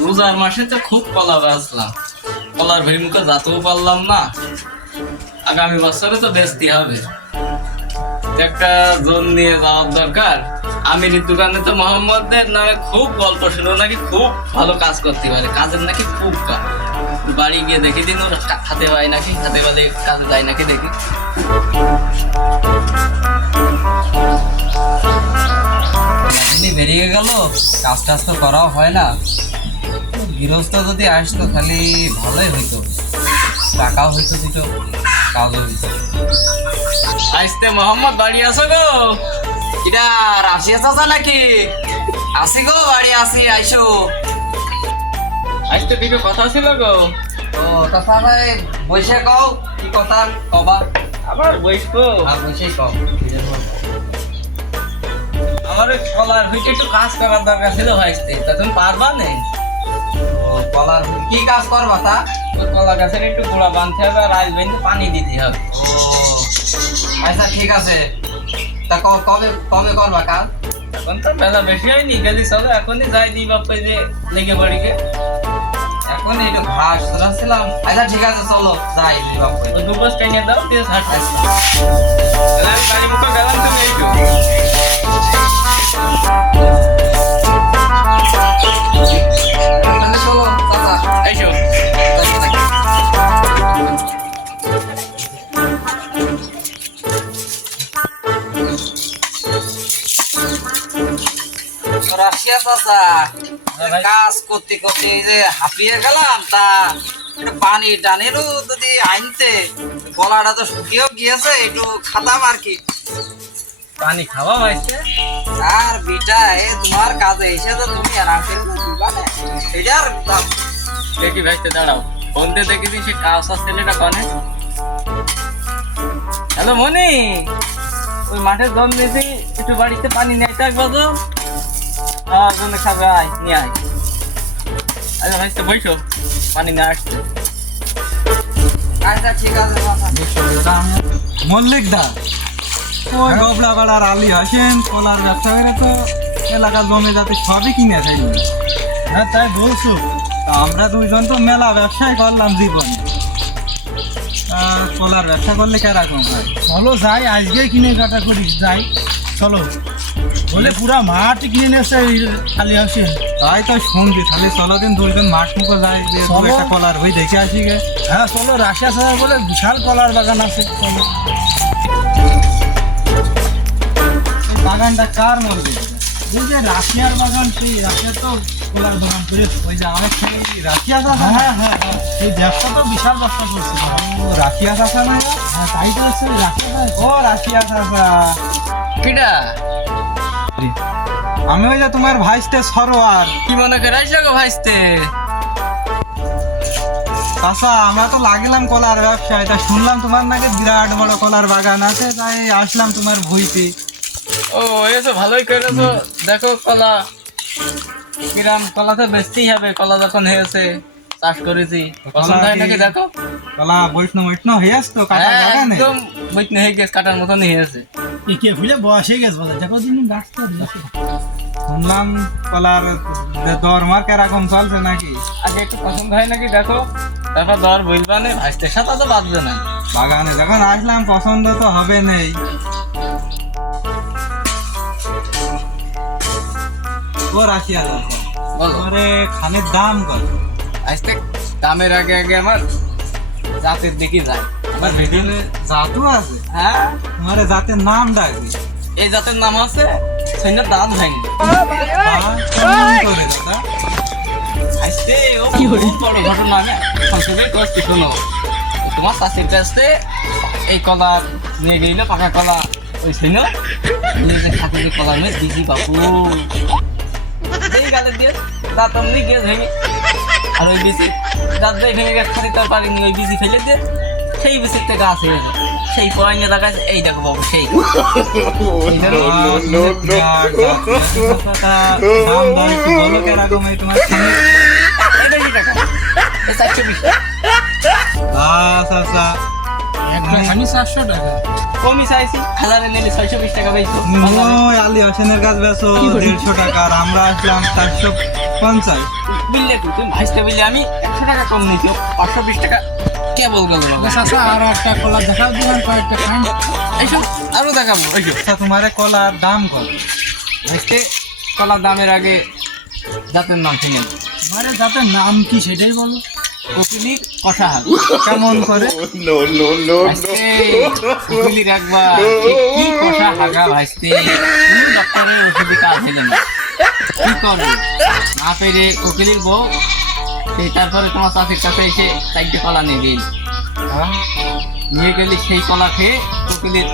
রোজার মাসে তো খুব কলা বেচলাম। কলার ভীমকে যাতেও পারলাম না। আগামী বছরে তো বেচতে হবে। একটা জোন নিয়ে যাওয়ার দরকার। আমির দোকানে তো মোহাম্মদের নামে খুব গল্প শুনো নাকি খুব ভালো কাজ করতে পারে। কাজের নাকি খুব কাজ। বাড়ি গিয়ে দেখি দিন ওরা হাতে পায় নাকি? হাতে পালে কাজে যায় নাকি দেখি। বেরিয়ে গেল। কাজ টাজ তো করাও হয় না। গৃহস্থ যদি আসতো খালি ভালোই হইতো। টাকাও হইতো দুটো কাজও হইতো। আসতে মোহাম্মদ বাড়ি আসো গো? এটা রাশিয়া চাচা নাকি? আসি গো বাড়ি আসি আইসো। আসতে দুটো কথা ছিল গো। তো চাচা ভাই বসে কও কি কথা কবা আবার বসবো আর বসেই কও। আমার ওই কলার হইতে একটু কাজ করার দরকার ছিল ভাইস্তে তা তুমি পারবা নেই ও কলার কি কাজ করবা তা? কলা গাছের একটু গোড়া বাঁধতে হবে আর আইস বেঁধে পানি দিতে হবে। ও আচ্ছা ঠিক আছে। তা কবে কবে করবা কাজ? এখন তো বেলা বেশি হয়নি গেলি চলো এখনই যাই দিই বাপ্পা যে লেগে বাড়িকে এখন একটু ঘাস ধরাচ্ছিলাম আচ্ছা ঠিক আছে চলো যাই বাবু ওই দু বস দাও দিয়ে হাঁটতে আমি গাড়ি মুখে গেলাম তুমি একটু রাশিয়া চাচা কাজ করতে করতে এই যে হাঁপিয়ে গেলাম তা পানি টানেরও যদি আনতে গলাটা তো শুকিয়েও গিয়েছে একটু খাতাম আর কি। পানি খাওয়া হয়েছে? আর বিটা এ তোমার কাজে এসে তো তুমি আরাম করে দিবা না এটার দেখি ভাইতে দাঁড়াও। দেখি সে ছেলেটা কনে হ্যালো মনি। ওই মাঠের জল দিয়েছি একটু বাড়িতে পানি নেই থাক বাজো নিয়ে আয়। আচ্ছা ভাইতে বইসো। পানি নিয়ে আসছে আচ্ছা ঠিক আছে চাচা মল্লিক দা ওই গবলা গলার আলী হাসেন কলার ব্যবসা করে তো এলাকার জমি যাতে সবই কিনে খাই হ্যাঁ তাই বলছো? আমরা দুইজন তো মেলা ব্যবসায় করলাম জীবন। কলার ব্যবসা করলে কেরকম হয়? চলো যাই আজকে কিনে কাটা করি যাই। চলো। বলে পুরা মাঠ কিনে নেছে খালি আসে তাই তো শুনছি তাহলে চলো দিন দুইজন মাঠ মুখো যাই যে একটা কলার হই দেখে আসি গে। হ্যাঁ চলো রাশিয়া সাজা বলে বিশাল কলার বাগান আছে চলো। বাগানটা কার মল্লিক এই যে রাশিয়ার বাগান সেই রাশিয়া তো কলার বাগান করে ওই যে অনেক রাখিয়া চাষা হ্যাঁ হ্যাঁ। হ্যাঁ এই ব্যবসা তো বিশাল ব্যবসা করছে। ও রাখিয়া চাষা না? হ্যাঁ তাই তো হচ্ছে রাশিয়া ও রাখিয়া চাষা আমি ওই যে তোমার ভাইস্তে সরোয়ার। কি মনে করে গো ভাইস্তে? চাষা আমরা তো লাগিলাম কলার ব্যবসায় তা শুনলাম তোমার নাকি বিরাট বড় কলার বাগান আছে তাই আসলাম তোমার ভুইতে। ও এসো ভালোই করেছ। দেখো কলা। কিরাম কলা তো বেচতেই হবে কলা যখন হয়েছে। চাষ করেছি। পছন্দ হয় নাকি দেখো? কলা বৈষ্ণব বৈষ্ণব হয়ে আসতো কাটার হ্যাঁ, বাগানে একদম বইটনে হয়ে গেছে কাটার মতনই হয়েছে একে ফুলে বয়স হয়ে গেছে বোধহয় দেখো দিন গাছটা শুনলাম কলার দে- দরমার কেরকম চলছে নাকি? আগে একটু পছন্দ হয় নাকি দেখো? তারপর দর বলবা না ভাইস্তের সাথে তো বাঁচবে না। বাগানে যখন আসলাম পছন্দ তো হবে নেই। ও রাশিয়া বলো। খানের দাম কত আজকে দামের আগে আগে আমার জাতের দিকে যায়। আমার ভিডিও ভিতরে জাতু আছে। হ্যাঁ? তোমার জাতের নাম ডাকবি। এই জাতের নাম আছে সৈন্যের দাঁত হয়নি। আজকে ও বহুত বড় ঘটনা আমি করছি শোনো তোমার চাষির কাছে এই কলা নিয়ে গেলে পাকা কলা ওই সৈন্য নিজে খাতে কলা নিয়ে দিদি বাপু। এই গালে দিয়ে দাঁত অমনি গিয়ে ভেঙে আর ওই বিচি দাঁত দিয়ে ভেঙে গেছে খালি তার পারিনি ওই বিচি ফেলে দিয়ে সেই বিচির থেকে গাছ গেছে সেই পয়নে দেখাচ্ছে এই দেখো বাবু সেই আচ্ছা আচ্ছা আমি চারশো টাকা। কমই চাইছি হাজারে নিলে ছয়শো বিশ টাকা পাইছো ওই আলী হোসেনের কাছে বেছো দেড়শো টাকা আর আমরা আসলাম চারশো পঞ্চাশ। বিললে কি তুমি ভাইসতে বিললে আমি একশো টাকা কম নিচ্ছি পাঁচশো বিশ টাকা কেবল গেল বাবা চাচা আর একটা কলা দেখাও দিবেন কয়েকটা খান। এইসব আরও দেখাবো এইসব তোমার কলার দাম কত? ভাইসতে কলার দামের আগে জাতের নাম শুনে। মানে যাতে নাম কি সেটাই বলো। কপিলির কষা হাল কেমন করে? কপিলির একবার কি কষা হাগা ভাইসতে? কোনো ডক্টরের ওষুধে কাজ ছিল না কি করবে? না পেরে কোকিলির বউ সেই তারপরে তোমার চাষির কাছে এসে চারটে কলা নিয়ে গেল। হ্যাঁ? নিয়ে গেলে সেই কলা খেয়ে কোকিলির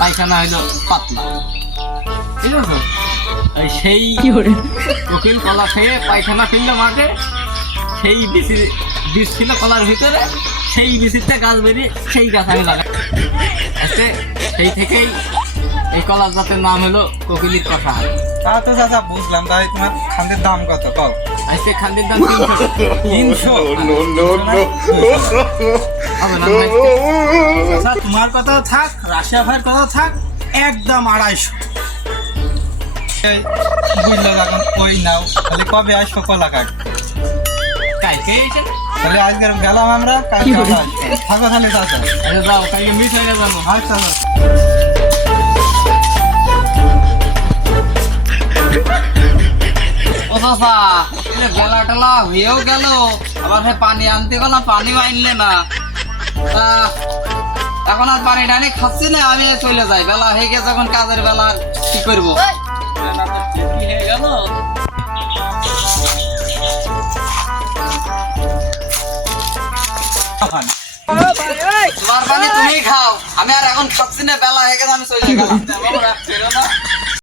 পায়খানা হইল পাতলা। ঠিক আছে সেই কোকিল কলা খেয়ে পায়খানা ফেলল মাঠে সেই বিচি বীজ ছিল কলার ভিতরে সেই বিচিতে গাছ বেরিয়ে সেই গাছ আমি লাগাই। আজকে সেই থেকেই এই কলার জাতের নাম হলো কোকিলির কষা। তা তো চাচা বুঝলাম। তাই তোমার খান্দের দাম কত? কও। আজকে খান্দির দাম তিনশো। তিনশো? তোমার কথা থাক রাশিয়া ভাইয়ের কথা থাক একদম আড়াইশো। বুঝলো এখন কই নাও। তাহলে কবে আসব কলা কাট তাহলে আজকে গেলাম আমরা কালকে থাকো তাহলে চাচা আরে যাও কালকে মিস হয়ে যাব আচ্ছা ও চাচা বেলা টেলা হয়েও গেল। আবার সে পানি আনতে গেলাম পানিও আনলে না। তা এখন আর পানি টানি খাচ্ছি না আমি চলে যাই। বেলা হয়ে গেছে এখন কাজের বেলা কি করব? গেল? তুমি খাও। আমি আর এখন খাচ্ছি না বেলা হয়ে গেছে আমি চলে গেলাম।